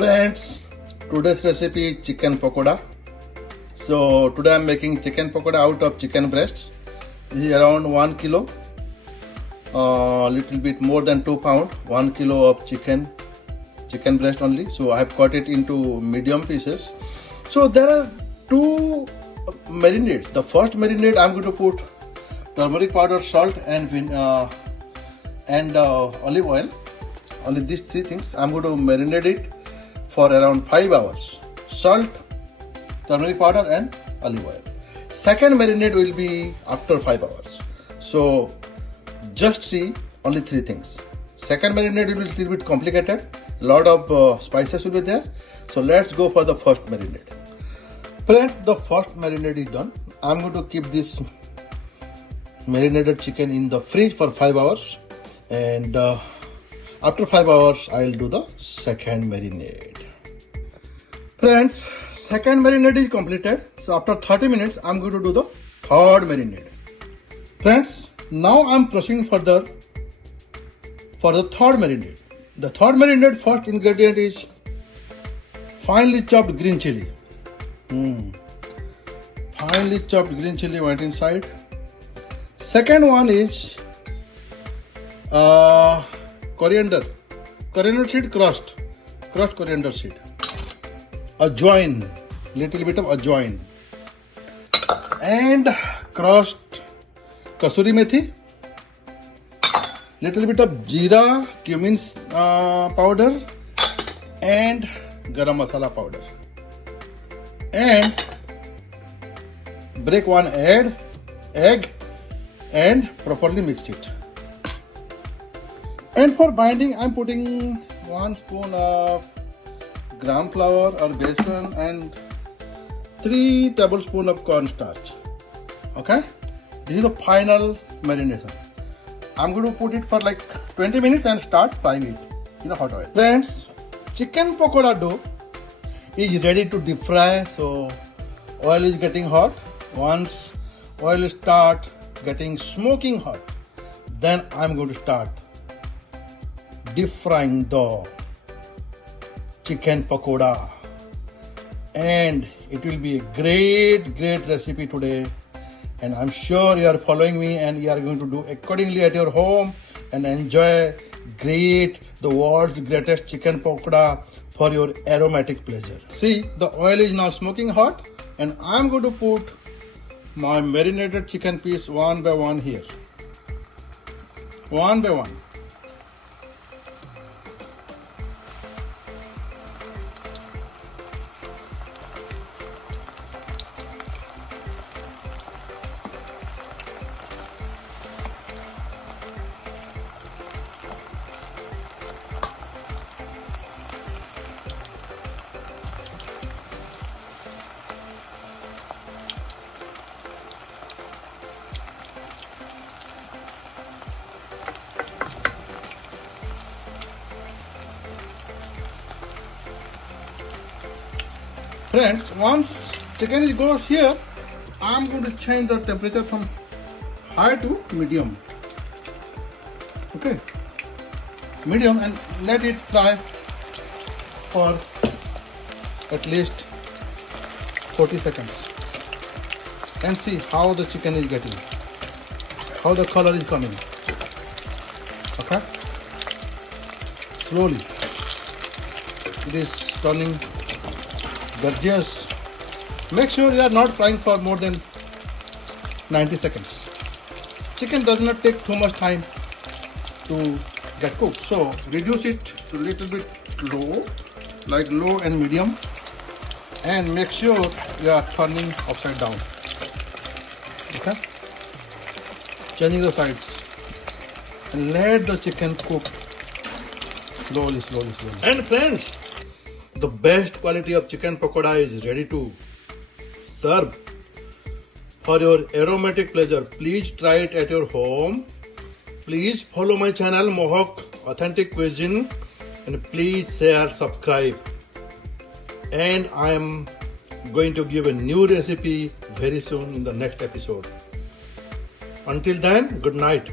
Friends, today's recipe is chicken pakoda. So today I am making chicken pakoda out of chicken breast. This is around 1 kilo, little bit more than 2 pound, 1 kilo of chicken breast only. So I have cut it into medium pieces. So there are two marinades. The first marinade I am going to put turmeric powder, salt and olive oil. Only these three things. I am going to marinate it for around 5 hours. Salt, turmeric powder and olive oil. Second marinade will be after 5 hours. So just see only three things. Second marinade will be a little bit complicated. A lot of spices will be there. So let's go for the first marinade. Friends, the first marinade is done. I'm going to keep this marinated chicken in the fridge for 5 hours. And after 5 hours, I'll do the second marinade. Friends, second marinade is completed. So after 30 minutes, I'm going to do the third marinade. Friends, now I'm proceeding further for the third marinade. The third marinade first ingredient is finely chopped green chili. Finely chopped green chili went inside. Second one is coriander seed, crushed coriander seed. Ajwain, little bit of ajwain, and crushed kasuri methi, little bit of jeera, cumin powder, and garam masala powder, and break one egg and properly mix it. And for binding, I'm putting 1 spoon of gram flour or besan and 3 tablespoons of cornstarch. Okay, this is the final marination. I'm going to put it for like 20 minutes and start frying it in a hot oil. Friends, chicken pakoda dough is ready to deep fry. So oil is getting hot. Once oil start getting smoking hot, then I'm going to start deep frying the chicken pakoda, and it will be a great recipe today, and I'm sure you are following me and you are going to do accordingly at your home and enjoy the world's greatest chicken pakoda for your aromatic pleasure. See, the oil is now smoking hot, and I'm going to put my marinated chicken piece one by one here. One by one. Friends, once chicken goes here, I'm going to change the temperature from high to medium. Okay, medium, and let it fry for at least 40 seconds. And see how the chicken is getting, how the color is coming. Okay, slowly it is turning gorgeous. Make sure you are not frying for more than 90 seconds. Chicken does not take too much time to get cooked, so reduce it to a little bit low, like low and medium, and make sure you are turning upside down. Okay, changing the sides, and let the chicken cook slowly. And friends, the best quality of chicken pakoda is ready to serve for your aromatic pleasure. Please try it at your home. Please follow my channel Mohok Authentic Cuisine, and please share, subscribe. And I am going to give a new recipe very soon in the next episode. Until then, good night.